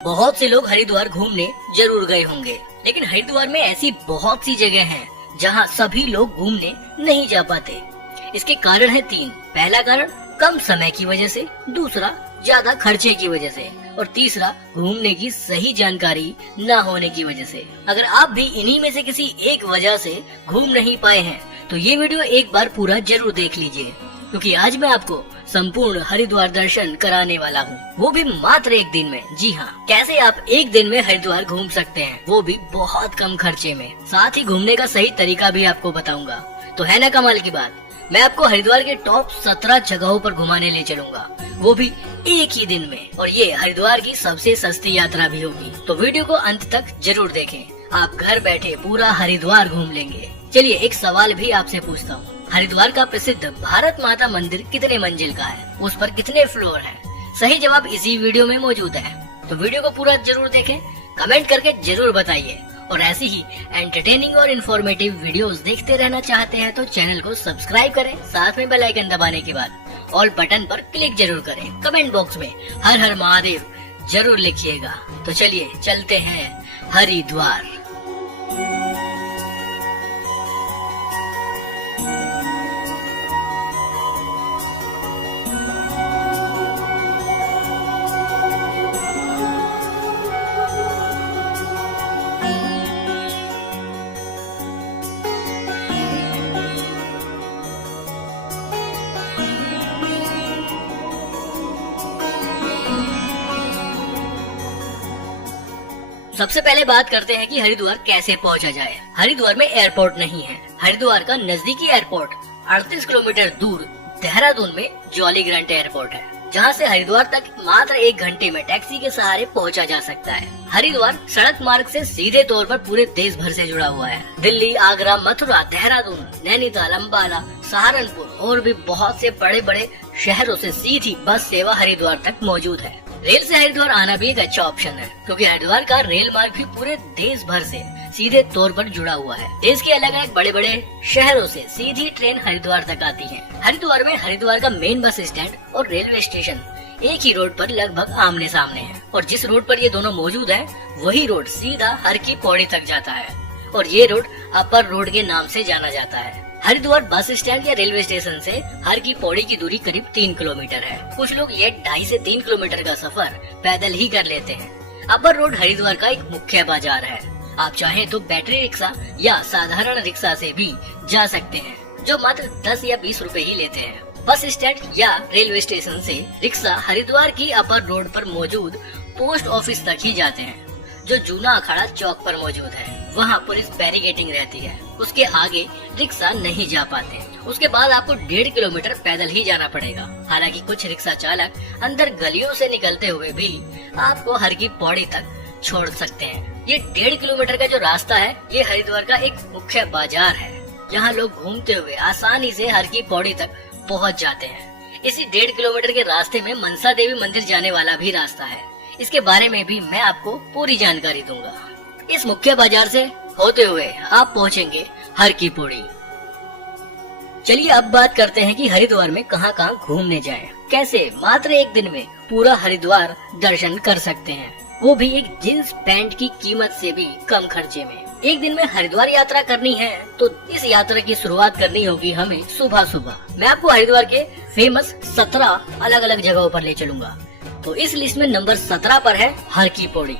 बहुत से लोग हरिद्वार घूमने जरूर गए होंगे, लेकिन हरिद्वार में ऐसी बहुत सी जगह हैं जहां सभी लोग घूमने नहीं जा पाते। इसके कारण है 3। पहला कारण कम समय की वजह से, दूसरा ज्यादा खर्चे की वजह से और तीसरा घूमने की सही जानकारी न होने की वजह से। अगर आप भी इन्हीं में से किसी एक वजह से घूम नहीं पाए हैं तो ये वीडियो एक बार पूरा जरूर देख लीजिए, क्योंकि आज मैं आपको संपूर्ण हरिद्वार दर्शन कराने वाला हूँ, वो भी मात्र एक दिन में। जी हाँ, कैसे आप एक दिन में हरिद्वार घूम सकते हैं, वो भी बहुत कम खर्चे में। साथ ही घूमने का सही तरीका भी आपको बताऊंगा। तो है ना कमाल की बात। मैं आपको हरिद्वार के टॉप 17 जगहों पर घुमाने ले चलूंगा, वो भी एक ही दिन में। और ये हरिद्वार की सबसे सस्ती यात्रा भी होगी, तो वीडियो को अंत तक जरूर देखें। आप घर बैठे पूरा हरिद्वार घूम लेंगे। चलिए एक सवाल भी आपसे पूछता हूँ, हरिद्वार का प्रसिद्ध भारत माता मंदिर कितने मंजिल का है, उस पर कितने फ्लोर हैं? सही जवाब इसी वीडियो में मौजूद है, तो वीडियो को पूरा जरूर देखें, कमेंट करके जरूर बताइए। और ऐसी ही एंटरटेनिंग और इन्फॉर्मेटिव वीडियोस देखते रहना चाहते हैं तो चैनल को सब्सक्राइब करें, साथ में बेल आइकन दबाने के बाद ऑल बटन पर क्लिक जरूर करें। कमेंट बॉक्स में हर हर महादेव जरूर लिखिएगा। तो चलिए चलते हैं हरिद्वार। सबसे पहले बात करते हैं कि हरिद्वार कैसे पहुंचा जाए। हरिद्वार में एयरपोर्ट नहीं है। हरिद्वार का नजदीकी एयरपोर्ट 38 किलोमीटर दूर देहरादून में जॉली ग्रांट एयरपोर्ट है, जहां से हरिद्वार तक मात्र 1 घंटे में टैक्सी के सहारे पहुंचा जा सकता है। हरिद्वार सड़क मार्ग से सीधे तौर पर पूरे देश भर से जुड़ा हुआ है। दिल्ली, आगरा, मथुरा, देहरादून, नैनीताल, अम्बाला, सहारनपुर और भी बहुत से बड़े बड़े शहरों से सीधी बस सेवा हरिद्वार तक मौजूद है। रेल से हरिद्वार आना भी एक अच्छा ऑप्शन है, क्योंकि हरिद्वार का रेल मार्ग भी पूरे देश भर से सीधे तौर पर जुड़ा हुआ है। देश के अलग अलग बड़े बड़े शहरों से सीधी ट्रेन हरिद्वार तक आती है। हरिद्वार में हरिद्वार का मेन बस स्टैंड और रेलवे स्टेशन एक ही रोड पर लगभग आमने सामने है, और जिस रोड पर ये दोनों मौजूद है वही रोड सीधा हर की पौड़ी तक जाता है, और ये रोड अपर रोड के नाम से जाना जाता है। हरिद्वार बस स्टैंड या रेलवे स्टेशन से हर की पौड़ी की दूरी करीब 3 किलोमीटर है। कुछ लोग ये 2.5 से 3 किलोमीटर का सफर पैदल ही कर लेते हैं। अपर रोड हरिद्वार का एक मुख्य बाजार है। आप चाहें तो बैटरी रिक्शा या साधारण रिक्शा से भी जा सकते हैं, जो मात्र 10 या 20 रुपए ही लेते हैं। बस स्टैंड या रेलवे स्टेशन से रिक्शा हरिद्वार की अपर रोड पर मौजूद पोस्ट ऑफिस तक ही जाते हैं, जो जूना अखाड़ा चौक पर मौजूद है। वहाँ पुलिस बैरिकेडिंग रहती है, उसके आगे रिक्शा नहीं जा पाते। उसके बाद आपको 1.5 किलोमीटर पैदल ही जाना पड़ेगा। हालांकि कुछ रिक्शा चालक अंदर गलियों से निकलते हुए भी आपको हर की पौड़ी तक छोड़ सकते हैं। ये 1.5 किलोमीटर का जो रास्ता है, ये हरिद्वार का एक मुख्य बाजार है। यहाँ लोग घूमते हुए आसानी से हर की पौड़ी तक पहुँच जाते हैं। इसी 1.5 किलोमीटर के रास्ते में मनसा देवी मंदिर जाने वाला भी रास्ता है। इसके बारे में भी मैं आपको पूरी जानकारी दूंगा। इस मुख्य बाजार से होते हुए आप पहुंचेंगे हर की पौड़ी। चलिए अब बात करते हैं कि हरिद्वार में कहां कहां घूमने जाएं, कैसे मात्र एक दिन में पूरा हरिद्वार दर्शन कर सकते हैं, वो भी एक जींस पैंट की कीमत से भी कम खर्चे में। एक दिन में हरिद्वार यात्रा करनी है तो इस यात्रा की शुरुआत करनी होगी हमें सुबह सुबह। मैं आपको हरिद्वार के फेमस 17 अलग अलग जगहों पर ले चलूंगा। तो इस लिस्ट में नंबर 17 पर है हर की Pauri.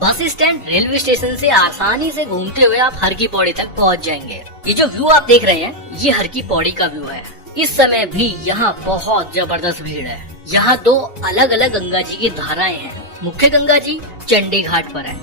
Bus stand, railway station से आसानी से घूमते हुए आप हर की पौड़ी तक पहुंच जाएंगे। ये जो व्यू आप देख रहे हैं, ये हर की पौड़ी का व्यू है। इस समय भी यहाँ बहुत जबरदस्त भीड़ है। यहाँ 2 अलग अलग गंगा जी की धाराएं हैं। मुख्य गंगा जी चंडी घाट पर है,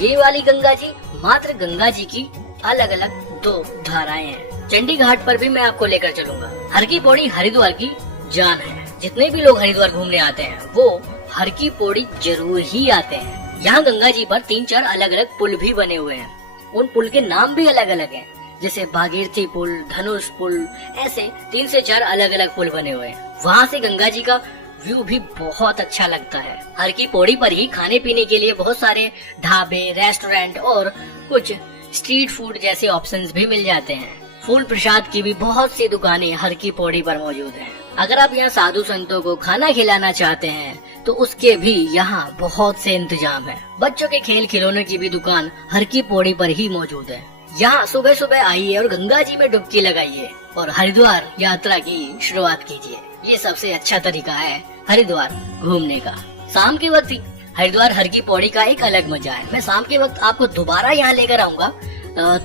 ये वाली गंगा जी मात्र गंगा जी की अलग अलग 2 धाराएं हैं। चंडी घाट पर भी मैं आपको लेकर चलूंगा। हर की पौड़ी हरिद्वार की जान है। जितने भी लोग हरिद्वार घूमने आते हैं वो हर की पौड़ी जरूर ही आते हैं। यहाँ गंगा जी पर 3-4 अलग अलग पुल भी बने हुए हैं। उन पुल के नाम भी अलग अलग हैं, जैसे भागीरथी पुल, धनुष पुल, ऐसे 3 से 4 अलग अलग पुल बने हुए हैं। वहाँ से गंगा जी का व्यू भी बहुत अच्छा लगता है। हर की पौड़ी पर ही खाने पीने के लिए बहुत सारे ढाबे, रेस्टोरेंट और कुछ स्ट्रीट फूड जैसे ऑप्शंस भी मिल जाते हैं। फूल प्रसाद की भी बहुत सी दुकानें हर की पौड़ी पर मौजूद हैं। अगर आप यहाँ साधु संतों को खाना खिलाना चाहते हैं तो उसके भी यहाँ बहुत से इंतजाम है। बच्चों के खेल खिलौने की भी दुकान हर की पौड़ी पर ही मौजूद है। यहाँ सुबह सुबह आइए और गंगा जी में डुबकी लगाइए और हरिद्वार यात्रा की शुरुआत कीजिए। ये सबसे अच्छा तरीका है हरिद्वार घूमने का। शाम के वक्त हरिद्वार हर की पौड़ी का एक अलग मजा है। मैं शाम के वक्त आपको दोबारा यहाँ लेकर आऊंगा,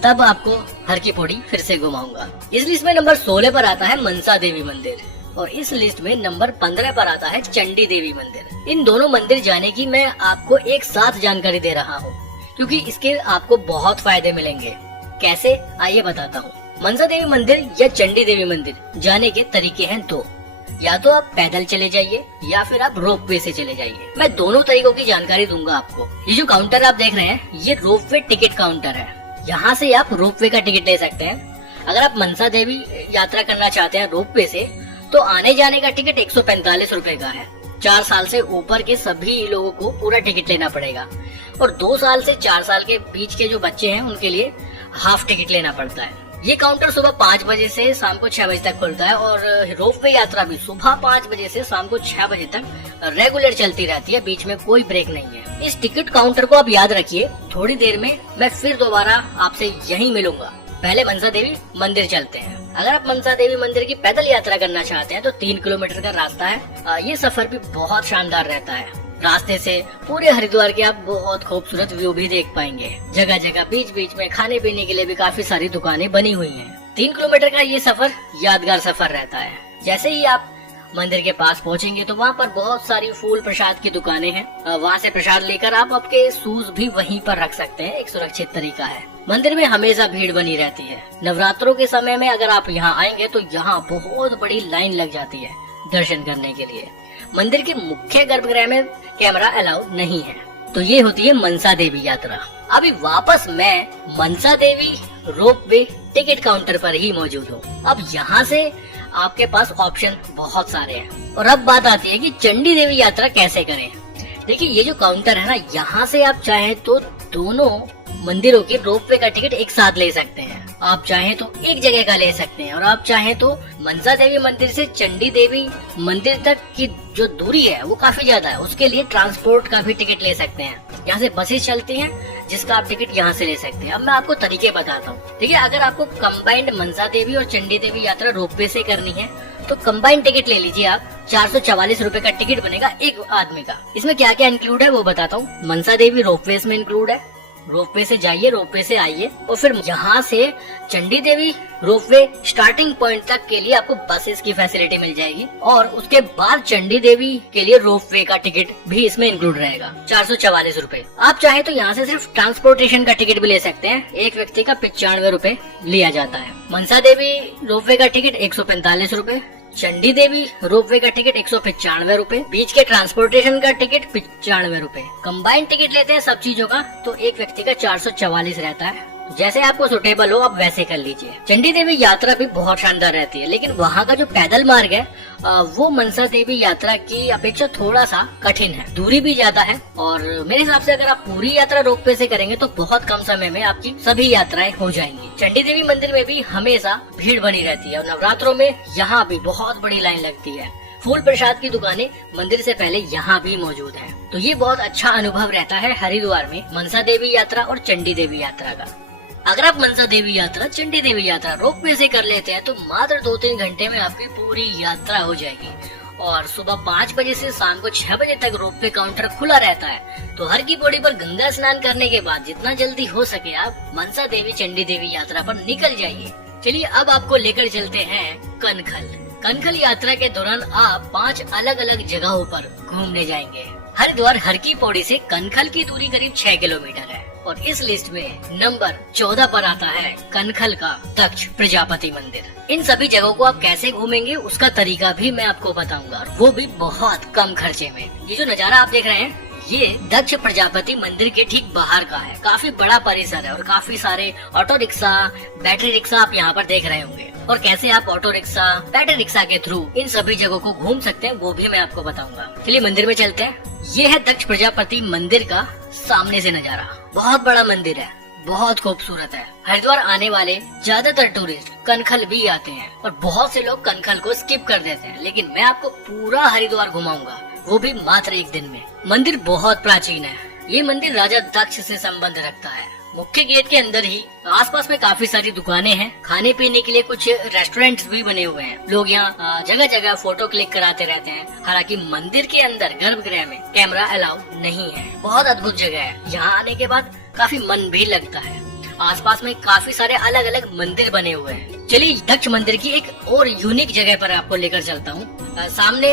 तब आपको हर की पौड़ी फिर से घुमाऊंगा। इस लिस्ट में नंबर 16 पर आता है मनसा देवी मंदिर और इस लिस्ट में नंबर 15 पर आता है चंडी देवी मंदिर। इन दोनों मंदिर जाने की मैं आपको एक साथ जानकारी दे रहा हूँ क्योंकि इसके आपको बहुत फायदे मिलेंगे। कैसे, आइए बताता हूँ। मनसा देवी मंदिर या चंडी देवी मंदिर जाने के तरीके हैं दो। या तो आप पैदल चले जाइए या फिर आप रोपवे से चले जाइए। मैं दोनों तरीकों की जानकारी दूंगा आपको। ये जो काउंटर आप देख रहे हैं ये रोपवे टिकट काउंटर है। यहाँ से आप रोपवे का टिकट ले सकते हैं। अगर आप मनसा देवी यात्रा करना चाहते हैं रोपवे से तो आने जाने का टिकट 145 रुपए का है। 4 साल से ऊपर के सभी लोगों को पूरा टिकट लेना पड़ेगा और 2 साल से 4 साल के बीच के जो बच्चे हैं उनके लिए हाफ टिकट लेना पड़ता है। ये काउंटर सुबह 5 बजे से शाम को 6 बजे तक खुलता है और रोपवे यात्रा भी सुबह 5 बजे से शाम को 6 बजे तक रेगुलर चलती रहती है, बीच में कोई ब्रेक नहीं है। इस टिकट काउंटर को आप याद रखिए। थोड़ी देर में मैं फिर दोबारा आपसे यहीं मिलूंगा। पहले मनसा देवी मंदिर चलते हैं। अगर आप मनसा देवी मंदिर की पैदल यात्रा करना चाहते हैं तो 3 किलोमीटर का रास्ता है। ये सफर भी बहुत शानदार रहता है। रास्ते से पूरे हरिद्वार के आप बहुत खूबसूरत व्यू भी देख पाएंगे। जगह जगह बीच बीच में खाने पीने के लिए भी काफी सारी दुकानें बनी हुई हैं। 3 किलोमीटर का ये सफर यादगार सफर रहता है। जैसे ही आप मंदिर के पास पहुंचेंगे तो वहाँ पर बहुत सारी फूल प्रसाद की दुकानें हैं। वहाँ से प्रसाद लेकर आप आपके शूज भी वहीं पर रख सकते हैं। एक सुरक्षित तरीका है। मंदिर में हमेशा भीड़ बनी रहती है। नवरात्रों के समय में अगर आप यहाँ आएंगे तो यहाँ बहुत बड़ी लाइन लग जाती है दर्शन करने के लिए। मंदिर के मुख्य गर्भगृह में कैमरा अलाउड नहीं है। तो ये होती है मनसा देवी यात्रा। अभी वापस मैं Mansa Devi ropeway ticket counter पर ही मौजूद हूँ। अब यहाँ से आपके पास ऑप्शन बहुत सारे हैं और अब बात आती है कि चंडी देवी यात्रा कैसे करें। देखिए ये जो काउंटर है ना, यहाँ से आप चाहें तो दोनों मंदिरों के रोपवे का टिकट एक साथ ले सकते हैं। आप चाहें तो एक जगह का ले सकते हैं और आप चाहें तो मनसा देवी मंदिर से चंडी देवी मंदिर तक की जो दूरी है वो काफी ज्यादा है, उसके लिए ट्रांसपोर्ट का भी टिकट ले सकते हैं। यहाँ से बसेस चलती हैं जिसका आप टिकट यहाँ से ले सकते हैं। अब मैं आपको तरीके बताता हूँ। देखिए अगर आपको कंबाइंड मनसा देवी और चंडी देवी यात्रा रोपवे से करनी है तो कंबाइंड टिकट ले लीजिए आप। 444 रुपए का टिकट बनेगा एक आदमी का। इसमें क्या क्या इंक्लूड है वो बताता हूँ। मनसा देवी रोपवे में इंक्लूड है। रोपवे से जाइए, रोपवे से आइए और फिर यहाँ से Chandi Devi ropeway starting point तक के लिए आपको बसेस की फैसिलिटी मिल जाएगी और उसके बाद चंडी देवी के लिए रोपवे का टिकट भी इसमें इंक्लूड रहेगा। 444 रुपए। आप चाहे तो यहाँ से सिर्फ ट्रांसपोर्टेशन का टिकट भी ले सकते हैं। एक व्यक्ति का 95 रुपए लिया जाता है। मनसा देवी रोपवे का टिकट 145 रुपए, चंडी देवी रोपवे का टिकट 195 रुपए, बीच के ट्रांसपोर्टेशन का टिकट 95 रुपए। कंबाइंड टिकट लेते हैं सब चीजों का तो एक व्यक्ति का 444 रहता है। जैसे आपको सुटेबल हो आप वैसे कर लीजिए। चंडी देवी यात्रा भी बहुत शानदार रहती है लेकिन वहाँ का जो पैदल मार्ग है वो मनसा देवी यात्रा की अपेक्षा थोड़ा सा कठिन है। दूरी भी ज्यादा है और मेरे हिसाब से अगर आप पूरी यात्रा रोपवे से करेंगे तो बहुत कम समय में आपकी सभी यात्राएं हो जाएंगी। चंडी देवी मंदिर में भी हमेशा भीड़ बनी रहती है और नवरात्रों में यहाँ भी बहुत बड़ी लाइन लगती है। फूल प्रसाद की दुकानें मंदिर से पहले यहाँ भी मौजूद है। तो ये बहुत अच्छा अनुभव रहता है हरिद्वार में मनसा देवी यात्रा और चंडी देवी यात्रा का। अगर आप मनसा देवी यात्रा चंडी देवी यात्रा रोपवे से कर लेते हैं तो मात्र 2-3 घंटे में आपकी पूरी यात्रा हो जाएगी और सुबह 5 बजे से शाम को 6 बजे तक रोपवे काउंटर खुला रहता है। तो हर की पौड़ी पर गंगा स्नान करने के बाद जितना जल्दी हो सके आप मनसा देवी चंडी देवी यात्रा पर निकल जाइए। चलिए अब आपको लेकर चलते हैं कनखल। कनखल यात्रा के दौरान आप 5 अलग अलग जगहों पर घूमने जाएंगे। हरिद्वार हर की पौड़ी से कनखल की दूरी करीब 6 किलोमीटर है और इस लिस्ट में नंबर 14 पर आता है कनखल का दक्ष प्रजापति मंदिर। इन सभी जगहों को आप कैसे घूमेंगे उसका तरीका भी मैं आपको बताऊंगा, वो भी बहुत कम खर्चे में। ये जो नजारा आप देख रहे हैं ये दक्ष प्रजापति मंदिर के ठीक बाहर का है। काफी बड़ा परिसर है और काफी सारे ऑटो रिक्शा, बैटरी रिक्शा आप यहाँ पर देख रहे होंगे और कैसे आप ऑटो रिक्शा, बैटरी रिक्शा के थ्रू इन सभी जगहों को घूम सकते हैं वो भी मैं आपको बताऊंगा। चलिए मंदिर में चलते हैं। ये है दक्ष प्रजापति मंदिर का सामने से नजारा। बहुत बड़ा मंदिर है, बहुत खूबसूरत है। हरिद्वार आने वाले ज्यादातर टूरिस्ट कनखल भी आते हैं और बहुत से लोग कनखल को स्किप कर देते हैं, लेकिन मैं आपको पूरा हरिद्वार घुमाऊंगा, वो भी मात्र एक दिन में। मंदिर बहुत प्राचीन है। ये मंदिर राजा दक्ष से संबंध रखता है। मुख्य गेट के अंदर ही आसपास में काफी सारी दुकानें हैं। खाने पीने के लिए कुछ रेस्टोरेंट्स भी बने हुए हैं। लोग यहाँ जगह जगह फोटो क्लिक कराते रहते हैं। हालांकि मंदिर के अंदर गर्भगृह में कैमरा अलाउ नहीं है। बहुत अद्भुत जगह है। यहाँ आने के बाद काफी मन भी लगता है। आसपास में काफी सारे अलग अलग मंदिर बने हुए हैं। चलिए दक्ष मंदिर की एक और यूनिक जगह पर आपको लेकर चलता हूँ। सामने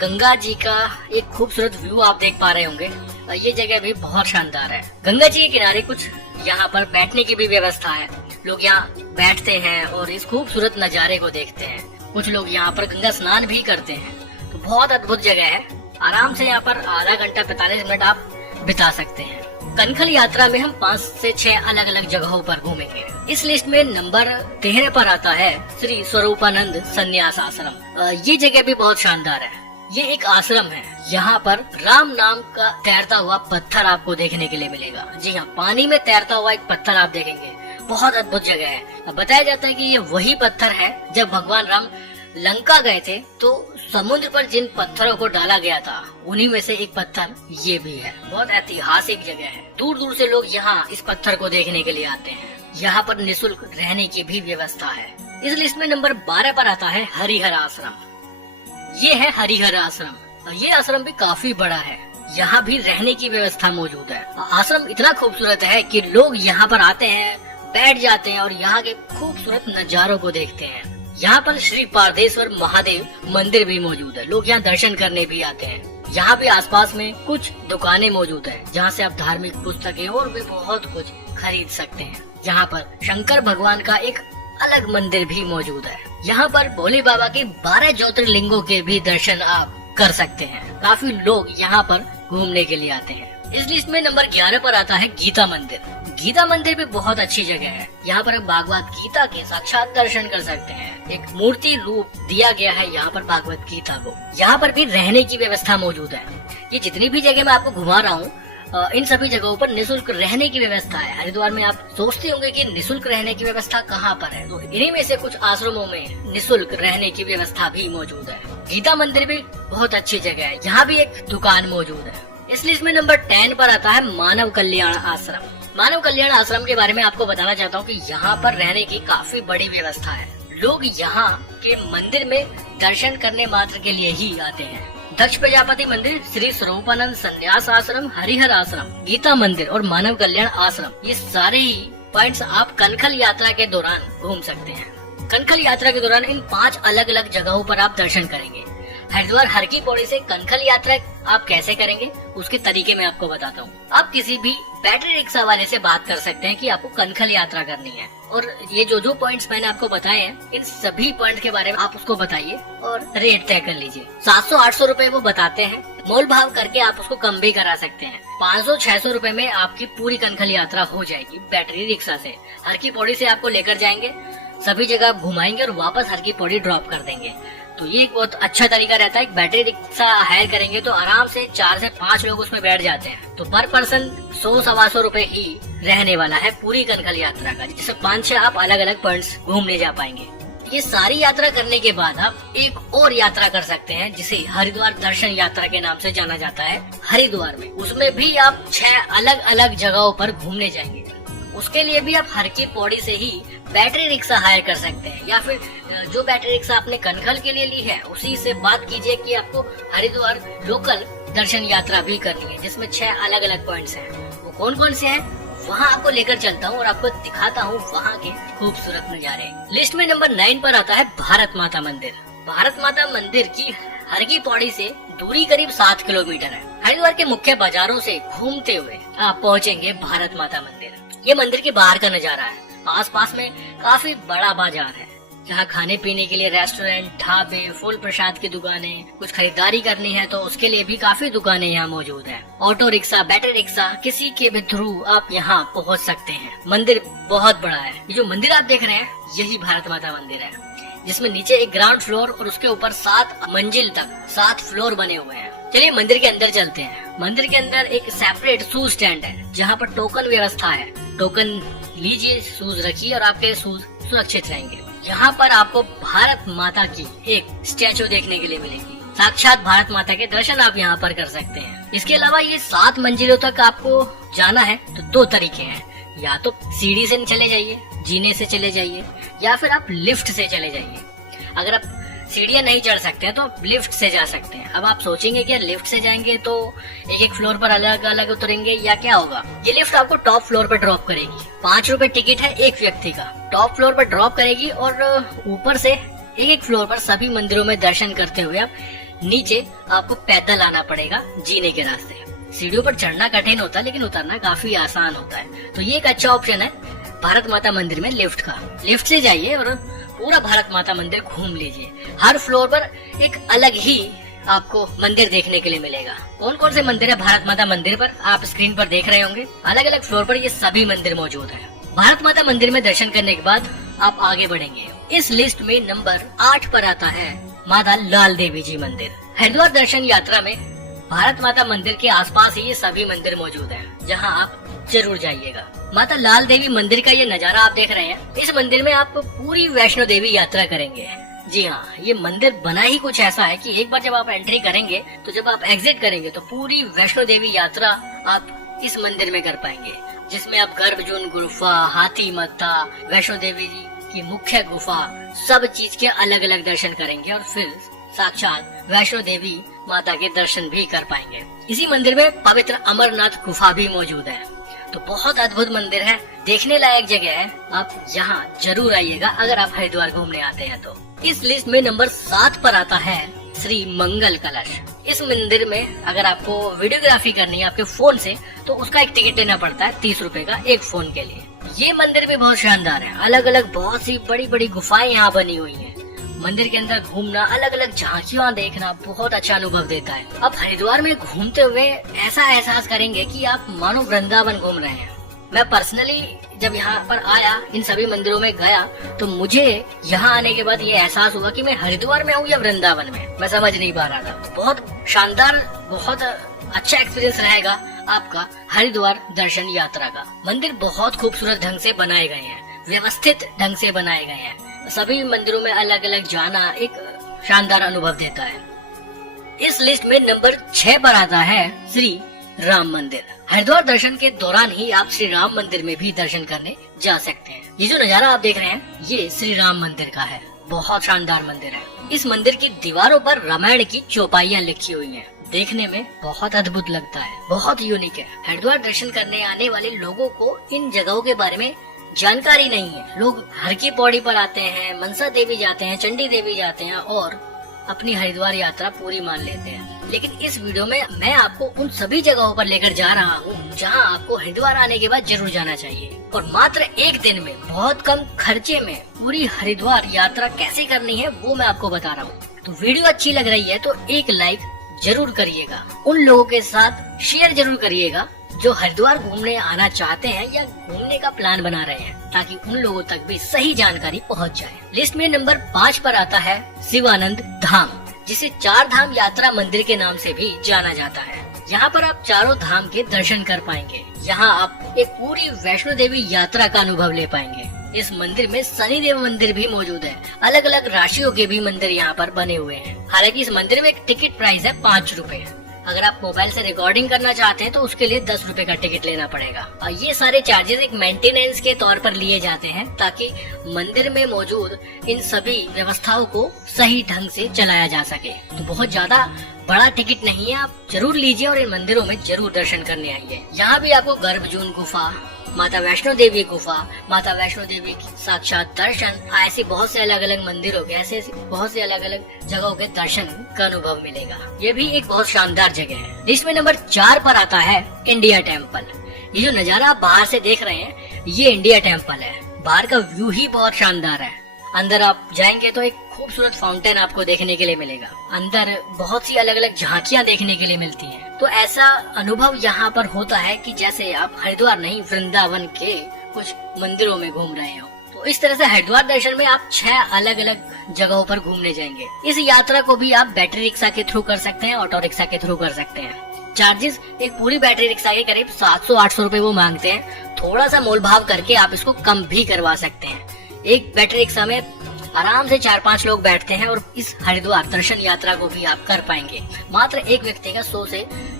गंगा जी का एक खूबसूरत व्यू आप देख पा रहे होंगे। ये जगह भी बहुत शानदार है। गंगा जी के किनारे कुछ यहाँ पर बैठने की भी व्यवस्था है। लोग यहाँ बैठते हैं और इस खूबसूरत नज़ारे को देखते हैं। कुछ लोग यहाँ पर गंगा स्नान भी करते हैं। तो बहुत अद्भुत जगह है। आराम से यहाँ पर आधा घंटा 45 मिनट आप बिता सकते हैं। कनखल यात्रा में हम 5 से 6 अलग अलग जगहों पर घूमेंगे। इस लिस्ट में नंबर 13 पर आता है श्री स्वरूपानंद संन्यास आश्रम। ये जगह भी बहुत शानदार है। ये एक आश्रम है। यहाँ पर राम नाम का तैरता हुआ पत्थर आपको देखने के लिए मिलेगा। जी हाँ, पानी में तैरता हुआ एक पत्थर आप देखेंगे। बहुत अद्भुत जगह है। बताया जाता है कि ये वही पत्थर है जब भगवान राम लंका गए थे तो समुद्र पर जिन पत्थरों को डाला गया था उन्हीं में से एक पत्थर ये भी है। बहुत ऐतिहासिक जगह है। दूर दूर से लोग यहाँ इस पत्थर को देखने के लिए आते हैं। यहाँ पर निःशुल्क रहने की भी व्यवस्था है। इस लिस्ट में नंबर 12 पर आता है हरिहर आश्रम। ये है हरिहर आश्रम और ये आश्रम भी काफी बड़ा है। यहाँ भी रहने की व्यवस्था मौजूद है। आश्रम इतना खूबसूरत है कि लोग यहाँ पर आते हैं, बैठ जाते हैं और यहाँ के खूबसूरत नजारों को देखते हैं। यहाँ पर श्री पारदेश्वर महादेव मंदिर भी मौजूद है। लोग यहाँ दर्शन करने भी आते हैं। यहाँ भी आसपास में कुछ दुकानें मौजूद है जहाँ से आप धार्मिक पुस्तकें और भी बहुत कुछ खरीद सकते हैं। यहाँ पर शंकर भगवान का एक अलग मंदिर भी मौजूद है। यहाँ पर भोले बाबा के 12 ज्योतिर्लिंगों के भी दर्शन आप कर सकते हैं। काफी लोग यहाँ पर घूमने के लिए आते हैं। इस लिस्ट में नंबर 11 पर आता है गीता मंदिर। गीता मंदिर भी बहुत अच्छी जगह है। यहाँ पर भागवत गीता के साक्षात दर्शन कर सकते हैं। एक मूर्ति रूप दिया गया है यहाँ पर भागवत गीता को। यहाँ पर भी रहने की व्यवस्था मौजूद है। ये जितनी भी जगह मैं आपको घुमा रहा हूँ इन सभी जगहों पर निःशुल्क रहने की व्यवस्था है। हरिद्वार में आप सोचते होंगे कि निःशुल्क रहने की व्यवस्था कहाँ पर है, तो इन्हीं में से कुछ आश्रमों में निःशुल्क रहने की व्यवस्था भी मौजूद है। गीता मंदिर भी बहुत अच्छी जगह है। यहाँ भी एक दुकान मौजूद है। इस लिस्ट में नंबर 10 पर आता है मानव कल्याण आश्रम। मानव कल्याण आश्रम के बारे में आपको बताना चाहता हूँ कि यहाँ पर रहने की काफी बड़ी व्यवस्था है। लोग यहाँ के मंदिर में दर्शन करने मात्र के लिए ही आते हैं। दक्ष प्रजापति मंदिर, श्री स्वरूपानंद संन्यास आश्रम, हरिहर आश्रम, गीता मंदिर और मानव कल्याण आश्रम, ये सारे ही पॉइंट्स आप कनखल यात्रा के दौरान घूम सकते हैं। कनखल यात्रा के दौरान इन 5 अलग अलग जगहों पर आप दर्शन करेंगे। हरिद्वार हर की पौड़ी से कनखल यात्रा आप कैसे करेंगे उसके तरीके मैं आपको बताता हूँ। आप किसी भी बैटरी रिक्शा वाले से बात कर सकते हैं कि आपको कनखल यात्रा करनी है और ये जो पॉइंट्स मैंने आपको बताए हैं इन सभी पॉइंट के बारे में आप उसको बताइए और रेट तय कर लीजिए। 700-800 रुपए वो बताते हैं। मोल भाव करके आप उसको कम भी करा सकते हैं। 500-600 रुपए में आपकी पूरी कनखल यात्रा हो जाएगी बैटरी रिक्शा से। हर की पौड़ी से आपको लेकर जाएंगे, सभी जगह घुमाएंगे और वापस हर की पौड़ी ड्रॉप कर देंगे। तो ये एक बहुत अच्छा तरीका रहता है। एक बैटरी रिक्शा हायर करेंगे तो आराम से 4 से 5 लोग उसमें बैठ जाते हैं। तो पर पर्सन 100-125 रुपए ही रहने वाला है पूरी कनखल यात्रा का, जिससे 5-6 आप अलग अलग पॉइंट्स घूमने जा पाएंगे। ये सारी यात्रा करने के बाद आप एक और यात्रा कर सकते हैं जिसे हरिद्वार दर्शन यात्रा के नाम से जाना जाता है हरिद्वार में। उसमें भी आप 6 अलग अलग जगहों पर घूमने जाएंगे। उसके लिए भी आप हर की पौड़ी से ही बैटरी रिक्शा हायर कर सकते हैं या फिर जो बैटरी रिक्शा आपने कनखल के लिए ली है उसी से बात कीजिए कि आपको हरिद्वार लोकल दर्शन यात्रा भी करनी है, जिसमें 6 अलग अलग पॉइंट्स हैं। वो कौन कौन से हैं वहाँ आपको लेकर चलता हूँ और आपको दिखाता हूँ वहाँ के खूबसूरत नज़ारे। लिस्ट में नंबर 9 पर आता है भारत माता मंदिर। भारत माता मंदिर की हर की पौड़ी से दूरी करीब 7 किलोमीटर है। हरिद्वार के मुख्य बाजारों से घूमते हुए आप पहुँचेंगे भारत माता मंदिर। ये मंदिर के बाहर का नजारा है। आसपास में काफी बड़ा बाजार है जहाँ खाने पीने के लिए रेस्टोरेंट, ढाबे, फूल प्रसाद की दुकानें, कुछ खरीदारी करनी है तो उसके लिए भी काफी दुकानें यहाँ मौजूद हैं। ऑटो रिक्शा, बैटरी रिक्शा, किसी के भी थ्रू आप यहाँ पहुँच सकते हैं। मंदिर बहुत बड़ा है। ये जो मंदिर आप देख रहे हैं यही भारत माता मंदिर है, जिसमें नीचे एक ग्राउंड फ्लोर और उसके ऊपर 7 मंजिल तक 7 फ्लोर बने हुए हैं। चलिए मंदिर के अंदर चलते हैं। मंदिर के अंदर एक सेपरेट शू स्टैंड है जहाँ पर टोकन व्यवस्था है। टोकन लीजिए, शूज रखिए और आपके शूज सुरक्षित रहेंगे। यहाँ पर आपको भारत माता की एक स्टैचू देखने के लिए मिलेगी। साक्षात भारत माता के दर्शन आप यहाँ पर कर सकते हैं। इसके अलावा ये 7 मंजिलों तक आपको जाना है तो 2 तरीके हैं, या तो सीढ़ी से चले जाइए, जीने से चले जाइए, या फिर आप लिफ्ट से चले जाइए। अगर आप सीढ़ियाँ नहीं चढ़ सकते हैं तो आप लिफ्ट से जा सकते हैं। अब आप सोचेंगे कि लिफ्ट से जाएंगे तो एक फ्लोर पर अलग अलग उतरेंगे या क्या होगा। ये लिफ्ट आपको टॉप फ्लोर पर ड्रॉप करेगी। 5 रुपए टिकट है एक व्यक्ति का। टॉप फ्लोर पर ड्रॉप करेगी और ऊपर से एक फ्लोर पर सभी मंदिरों में दर्शन करते हुए आप नीचे आपको पैदल आना पड़ेगा जीने के रास्ते। सीढ़ियों पर चढ़ना कठिन होता है लेकिन उतरना काफी आसान होता है। तो ये एक अच्छा ऑप्शन है भारत माता मंदिर में लिफ्ट का। लिफ्ट से जाइए और पूरा भारत माता मंदिर घूम लीजिए। हर फ्लोर पर एक अलग ही आपको मंदिर देखने के लिए मिलेगा। कौन कौन से मंदिर है भारत माता मंदिर पर आप स्क्रीन पर देख रहे होंगे। अलग अलग फ्लोर पर ये सभी मंदिर मौजूद है। भारत माता मंदिर में दर्शन करने के बाद आप आगे बढ़ेंगे। इस लिस्ट में नंबर 8 पर आता है माता लाल देवी जी मंदिर। हरिद्वार दर्शन यात्रा में भारत माता मंदिर के आसपास ही ये सभी मंदिर मौजूद हैं, जहां आप जरूर जाइएगा। माता लाल देवी मंदिर का ये नजारा आप देख रहे हैं। इस मंदिर में आप पूरी वैष्णो देवी यात्रा करेंगे। जी हाँ, ये मंदिर बना ही कुछ ऐसा है कि एक बार जब आप एंट्री करेंगे तो जब आप एग्जिट करेंगे तो पूरी वैष्णो देवी यात्रा आप इस मंदिर में कर पाएंगे, जिसमें आप गर्भजून गुफा, हाथी मत्था, वैष्णो देवी जी की मुख्य गुफा, सब चीज के अलग अलग दर्शन करेंगे और फिर साक्षात वैष्णो देवी माता के दर्शन भी कर पाएंगे। इसी मंदिर में पवित्र अमरनाथ गुफा भी मौजूद है। तो बहुत अद्भुत मंदिर है, देखने लायक जगह है। आप यहाँ जरूर आइएगा अगर आप हरिद्वार घूमने आते हैं तो। इस लिस्ट में नंबर 7 पर आता है श्री मंगल कलश। इस मंदिर में अगर आपको वीडियोग्राफी करनी है आपके फोन से तो उसका एक टिकट लेना पड़ता है 30 रुपए का एक फोन के लिए। ये मंदिर भी बहुत शानदार है। अलग अलग बहुत सी बड़ी बड़ी गुफाएं यहाँ बनी हुई हैं। मंदिर के अंदर घूमना, अलग अलग झांकियां देखना बहुत अच्छा अनुभव देता है। आप हरिद्वार में घूमते हुए ऐसा एहसास करेंगे कि आप मानो वृंदावन घूम रहे हैं। मैं पर्सनली जब यहाँ पर आया, इन सभी मंदिरों में गया, तो मुझे यहाँ आने के बाद ये एहसास हुआ कि मैं हरिद्वार में हूँ या वृंदावन में, मैं समझ नहीं पा रहा था। बहुत शानदार, बहुत अच्छा एक्सपीरियंस रहेगा आपका हरिद्वार दर्शन यात्रा का। मंदिर बहुत खूबसूरत ढंग से बनाए गए हैं, व्यवस्थित ढंग से बनाए गए हैं। सभी मंदिरों में अलग अलग जाना एक शानदार अनुभव देता है। इस लिस्ट में नंबर 6 पर आता है श्री राम मंदिर। हरिद्वार दर्शन के दौरान ही आप श्री राम मंदिर में भी दर्शन करने जा सकते हैं। ये जो नजारा आप देख रहे हैं ये श्री राम मंदिर का है। बहुत शानदार मंदिर है। इस मंदिर की दीवारों पर रामायण की चौपाइयाँ लिखी हुई हैं। देखने में बहुत अद्भुत लगता है, बहुत यूनिक है। हरिद्वार दर्शन करने आने वाले लोगों को इन जगहों के बारे में जानकारी नहीं है। लोग हर की पौड़ी पर आते हैं, मनसा देवी जाते हैं, चंडी देवी जाते हैं और अपनी हरिद्वार यात्रा पूरी मान लेते हैं। लेकिन इस वीडियो में मैं आपको उन सभी जगहों पर लेकर जा रहा हूँ जहाँ आपको हरिद्वार आने के बाद जरूर जाना चाहिए और मात्र एक दिन में बहुत कम खर्चे में पूरी हरिद्वार यात्रा कैसे करनी है वो मैं आपको बता रहा हूँ। तो वीडियो अच्छी लग रही है तो एक लाइक जरूर करिएगा। उन लोगों के साथ शेयर जरूर करिएगा जो हरिद्वार घूमने आना चाहते हैं या घूमने का प्लान बना रहे हैं, ताकि उन लोगों तक भी सही जानकारी पहुंच जाए। लिस्ट में नंबर 5 पर आता है शिवानंद धाम, जिसे 4 धाम यात्रा मंदिर के नाम से भी जाना जाता है। यहाँ पर आप चारों धाम के दर्शन कर पाएंगे। यहाँ आप एक पूरी वैष्णो देवी यात्रा का अनुभव ले पाएंगे। इस मंदिर में शनि देव मंदिर भी मौजूद है। अलग अलग राशियों के भी मंदिर यहाँ पर बने हुए हैं। हालांकि इस मंदिर में एक टिकट प्राइस है 5 रुपए। अगर आप मोबाइल से रिकॉर्डिंग करना चाहते हैं तो उसके लिए 10 रुपए का टिकट लेना पड़ेगा। और ये सारे चार्जेस एक मेंटेनेंस के तौर पर लिए जाते हैं ताकि मंदिर में मौजूद इन सभी व्यवस्थाओं को सही ढंग से चलाया जा सके। तो बहुत ज्यादा बड़ा टिकट नहीं है, आप जरूर लीजिए और इन मंदिरों में जरूर दर्शन करने आइए। यहाँ भी आपको गर्भजून गुफा, माता वैष्णो देवी गुफा, माता वैष्णो देवी की साक्षात दर्शन, ऐसे बहुत से अलग अलग मंदिरों के, ऐसे बहुत से अलग अलग जगहों के दर्शन का अनुभव मिलेगा। ये भी एक बहुत शानदार जगह है। लिस्ट में नंबर 4 पर आता है इंडिया टेम्पल। ये जो नजारा आप बाहर से देख रहे हैं ये इंडिया टेम्पल है। बाहर का व्यू ही बहुत शानदार है। अंदर आप जाएंगे तो एक खूबसूरत फाउंटेन आपको देखने के लिए मिलेगा। अंदर बहुत सी अलग अलग झांकियां देखने के लिए मिलती हैं। तो ऐसा अनुभव यहाँ पर होता है कि जैसे आप हरिद्वार नहीं वृंदावन के कुछ मंदिरों में घूम रहे हो। तो इस तरह से हरिद्वार दर्शन में आप 6 अलग अलग जगहों पर घूमने जाएंगे। इस यात्रा को भी आप बैटरी रिक्शा के थ्रू कर सकते हैं, ऑटो रिक्शा के थ्रू कर सकते हैं। चार्जेस एक पूरी बैटरी रिक्शा के करीब 700-800 रुपए वो मांगते हैं। थोड़ा सा मोल भाव करके आप इसको कम भी करवा सकते हैं। एक बैटरी रिक्शा में आराम से 4-5 लोग बैठते हैं और इस हरिद्वार दर्शन यात्रा को भी आप कर पाएंगे। मात्र एक व्यक्ति का 100 से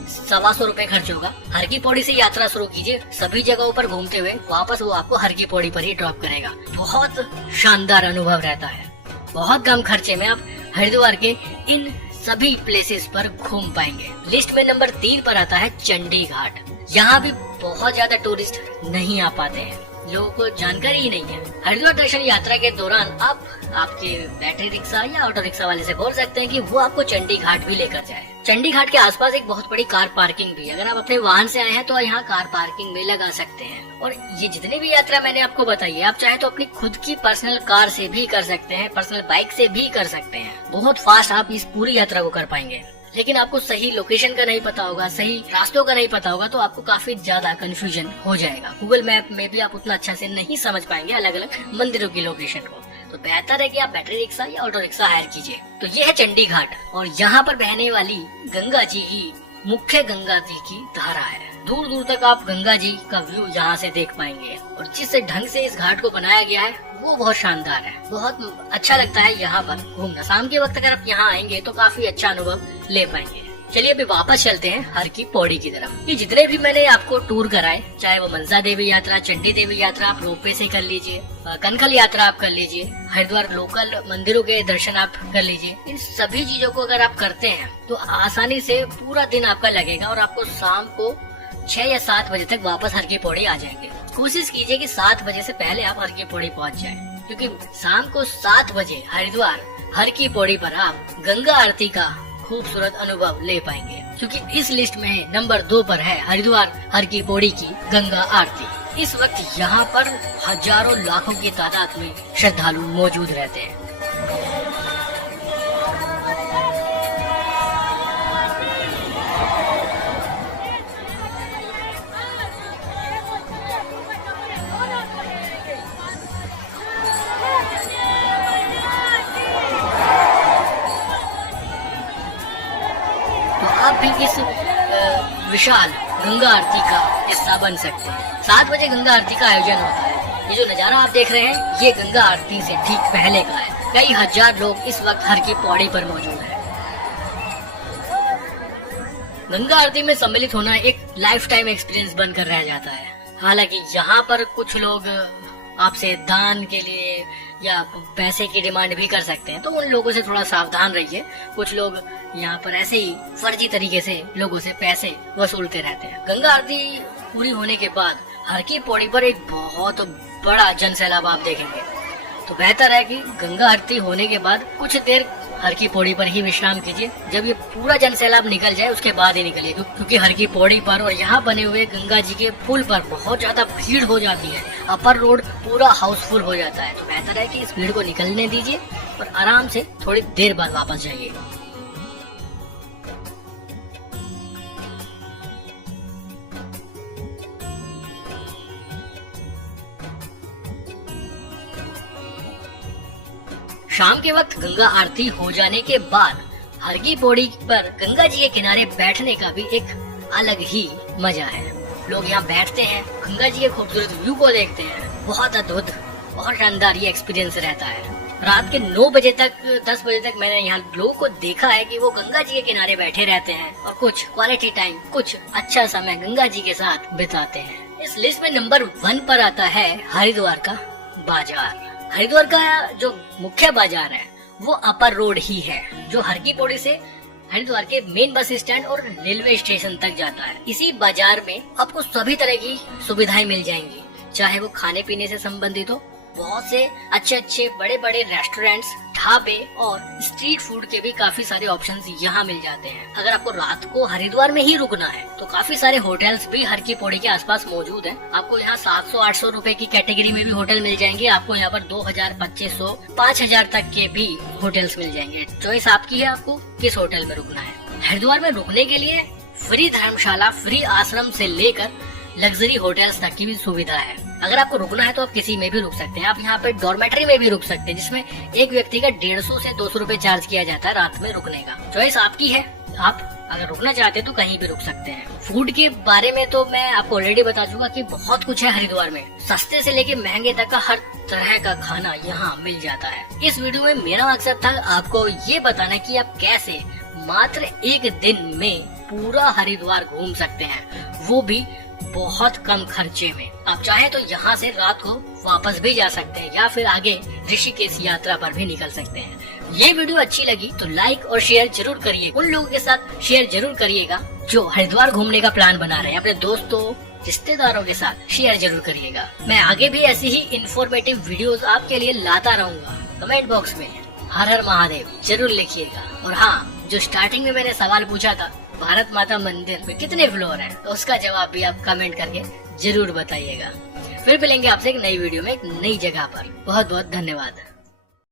125 रुपए खर्च होगा। हर की पौड़ी से यात्रा शुरू कीजिए, सभी जगहों पर घूमते हुए वापस वो आपको हर की पौड़ी पर ही ड्रॉप करेगा। बहुत शानदार अनुभव रहता है। बहुत कम खर्चे में आप हरिद्वार के इन सभी प्लेसेस पर घूम पाएंगे। लिस्ट में नंबर 3 पर आता है चंडी घाट। यहाँ भी बहुत ज्यादा टूरिस्ट नहीं आ पाते हैं, लोगों को जानकारी ही नहीं है। हरिद्वार दर्शन यात्रा के दौरान आप आपके बैटरी रिक्शा या ऑटो रिक्शा वाले से बोल सकते हैं कि वो आपको चंडी घाट भी लेकर जाए। चंडी घाट के आसपास एक बहुत बड़ी कार पार्किंग भी है। अगर आप अपने वाहन से आए हैं तो यहाँ कार पार्किंग में लगा सकते हैं। और ये जितनी भी यात्रा मैंने आपको बताई है, आप चाहे तो अपनी खुद की पर्सनल कार से भी कर सकते हैं, पर्सनल बाइक से भी कर सकते हैं। बहुत फास्ट आप इस पूरी यात्रा को कर पाएंगे। लेकिन आपको सही लोकेशन का नहीं पता होगा, सही रास्तों का नहीं पता होगा तो आपको काफी ज्यादा कंफ्यूजन हो जाएगा। गूगल मैप में भी आप उतना अच्छा से नहीं समझ पाएंगे अलग अलग मंदिरों की लोकेशन को। तो बेहतर है कि आप बैटरी रिक्शा या ऑटो रिक्शा हायर कीजिए। तो ये है चंडी घाट और यहाँ पर बहने वाली गंगा जी की मुख्य गंगा जी की धारा है। दूर दूर तक आप गंगा जी का व्यू यहाँ से देख पाएंगे और जिस ढंग से इस घाट को बनाया गया है वो बहुत शानदार है। बहुत अच्छा लगता है यहाँ पर घूमना। शाम के वक्त अगर आप यहाँ आएंगे तो काफी अच्छा अनुभव ले पाएंगे। चलिए अभी वापस चलते हैं हर की पौड़ी की तरफ। ये जितने भी मैंने आपको टूर कराए, चाहे वो मनसा देवी यात्रा, चंडी देवी यात्रा आप रोपवे से कर लीजिए, कनखल यात्रा आप कर लीजिए, हरिद्वार लोकल मंदिरों के दर्शन आप कर लीजिए, इन सभी चीजों को अगर आप करते हैं तो आसानी से पूरा दिन आपका लगेगा और आपको शाम को 6 या 7 बजे तक वापस हर की पौड़ी आ जाएंगे। कोशिश कीजिए कि 7 बजे से पहले आप हर की पौड़ी पहुंच जाएं, क्योंकि शाम को 7 बजे हरिद्वार हर की पौड़ी पर आप गंगा आरती का खूबसूरत अनुभव ले पाएंगे। क्योंकि इस लिस्ट में नंबर 2 पर है हरिद्वार हर की पौड़ी की गंगा आरती। इस वक्त यहाँ पर हजारों लाखों की तादाद में श्रद्धालु मौजूद रहते हैं। आप भी इस विशाल गंगा आरती का हिस्सा बन सकते हैं। 7 बजे गंगा आरती का आयोजन होता है। ये जो नजारा आप देख रहे हैं ये गंगा आरती से ठीक पहले का है। कई हजार लोग इस वक्त हर की पौड़ी पर मौजूद हैं। गंगा आरती में सम्मिलित होना एक लाइफ टाइम एक्सपीरियंस बनकर रह जाता है। हालांकि यहाँ पर कुछ लोग आपसे दान के लिए या पैसे की डिमांड भी कर सकते हैं, तो उन लोगों से थोड़ा सावधान रहिए। कुछ लोग यहाँ पर ऐसे ही फर्जी तरीके से लोगों से पैसे वसूलते रहते हैं। गंगा आरती पूरी होने के बाद हर की पौड़ी पर एक बहुत बड़ा जन सैलाब आप देखेंगे। तो बेहतर है कि गंगा आरती होने के बाद कुछ देर हर की पौड़ी पर ही विश्राम कीजिए। जब ये पूरा जन सैलाब निकल जाए उसके बाद ही निकलिए, क्योंकि हर की पौड़ी पर और यहाँ बने हुए गंगा जी के पुल पर बहुत ज्यादा भीड़ हो जाती है। अपर रोड पूरा हाउसफुल हो जाता है। तो बेहतर है कि इस भीड़ को निकलने दीजिए और आराम से थोड़ी देर बाद वापस जाइए। शाम के वक्त गंगा आरती हो जाने के बाद हर की पौड़ी पर गंगा जी के किनारे बैठने का भी एक अलग ही मजा है। लोग यहाँ बैठते हैं, गंगा जी के खूबसूरत व्यू को देखते हैं। बहुत अद्भुत, बहुत शानदार ये एक्सपीरियंस रहता है। रात के 9 बजे तक 10 बजे तक मैंने यहाँ लोगों को देखा है कि वो गंगा जी के किनारे बैठे रहते हैं और कुछ क्वालिटी टाइम, कुछ अच्छा समय गंगा जी के साथ बिताते हैं। इस लिस्ट में नंबर 1 पर आता है हरिद्वार का बाजार। हरिद्वार का जो मुख्य बाजार है वो अपर रोड ही है, जो हर की पौड़ी से हरिद्वार के मेन बस स्टैंड और रेलवे स्टेशन तक जाता है। इसी बाजार में आपको सभी तरह की सुविधाएं मिल जाएंगी, चाहे वो खाने पीने से संबंधित हो। बहुत से अच्छे अच्छे बड़े बड़े रेस्टोरेंट्स, ढाबे और स्ट्रीट फूड के भी काफी सारे ऑप्शंस यहाँ मिल जाते हैं। अगर आपको रात को हरिद्वार में ही रुकना है तो काफी सारे होटल्स भी हर की पौड़ी के आसपास मौजूद हैं। आपको यहाँ 700-800 रुपए की कैटेगरी में भी होटल मिल जाएंगे। आपको यहाँ पर 2000, 2500, 5000 तक के भी होटल्स मिल जाएंगे। चॉइस आपकी है, आपको किस होटल में रुकना है। हरिद्वार में रुकने के लिए फ्री धर्मशाला, फ्री आश्रम से लेकर लग्जरी होटल्स तक की भी सुविधा है। अगर आपको रुकना है तो आप किसी में भी रुक सकते हैं। आप यहाँ पे डॉर्मेटरी में भी रुक सकते हैं, जिसमें एक व्यक्ति का 150 से 200 रुपए चार्ज किया जाता है रात में रुकने का। चॉइस आपकी है, आप अगर रुकना चाहते हैं तो कहीं भी रुक सकते हैं। फूड के बारे में तो मैं आपको ऑलरेडी बता चुका कि बहुत कुछ है हरिद्वार में। सस्ते से लेके महंगे तक का हर तरह का खाना यहाँ मिल जाता है। इस वीडियो में मेरा मकसद था आपको ये बताना कि आप कैसे मात्र एक दिन में पूरा हरिद्वार घूम सकते हैं, वो भी बहुत कम खर्चे में। आप चाहे तो यहाँ से रात को वापस भी जा सकते हैं या फिर आगे ऋषिकेश यात्रा पर भी निकल सकते हैं। ये वीडियो अच्छी लगी तो लाइक और शेयर जरूर करिए। उन लोगों के साथ शेयर जरूर करिएगा जो हरिद्वार घूमने का प्लान बना रहे हैं। अपने दोस्तों रिश्तेदारों के साथ शेयर जरूर करिएगा। मैं आगे भी ऐसी ही इंफॉर्मेटिव वीडियोस आपके लिए लाता रहूंगा। कमेंट बॉक्स में हर हर महादेव जरूर लिखिएगा। और हाँ, जो स्टार्टिंग में मैंने सवाल पूछा था भारत माता मंदिर में कितने फ्लोर हैं, तो उसका जवाब भी आप कमेंट करके जरूर बताइएगा। फिर मिलेंगे आपसे एक नई वीडियो में एक नई जगह पर। बहुत बहुत धन्यवाद।